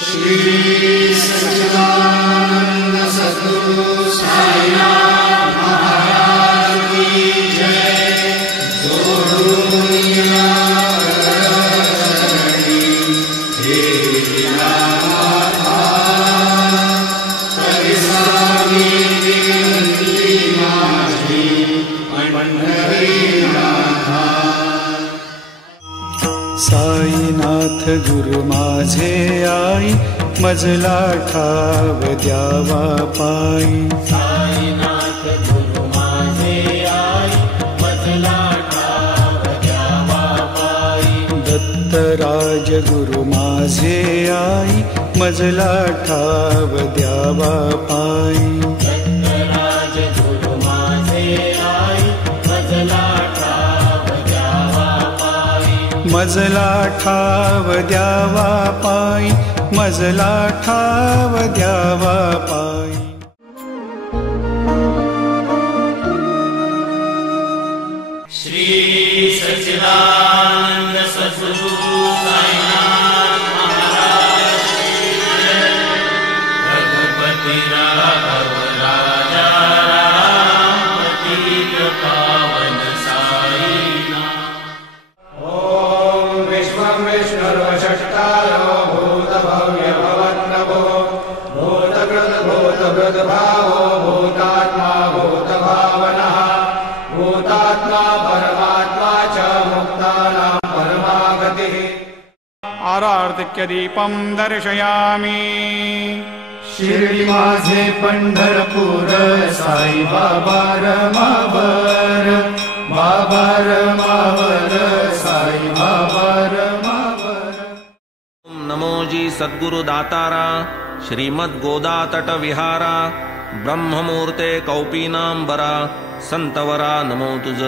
श्री सच्चिदानंद सद्गुरु साईनाथ महाराज की जय। जोड़ूया करणी हे नाथा परिसामी विनंती माझी पंढरीनाथा। साईनाथ गुरु माझे आई मजला ठाव द्यावा पायी। साईनाथ गुरु माझे आई मजला ठाव द्यावा पायी। दत्तराज गुरु माझे आई मजला ठाव द्यावा पायी। दत्तराज गुरु माझे आई मजला ठाव द्यावा पायी। मजला ठाव द्यावा पायी। मजला ठाव द्यावा पायी। श्री सच्चिदानंद सद्गुरु साईनाथ महाराज की जय। रघुपति राघव राजा राम पतित पावन साईनाथ। ओम विश्वं विष्णुर्वषट्कारो भूतभव्य भवन्नभो भूतकृत भूतभृद्भावो भूतात्मा भूतभावनः भूतात्मा परमात्मा च मुक्तानां परमागतिः। आरार्तिक्यदीपं दर्शयामि। शिर्डी माझे पंढरपूर साई बाबा रमावर बाबा रमावर साई बाबा रमावर। नमो जी सद्गुरु दातारा श्रीमद गोदा तट विहारा ब्रह्ममूर्ते कौपीनांबरा संतवरा नमो तुझ।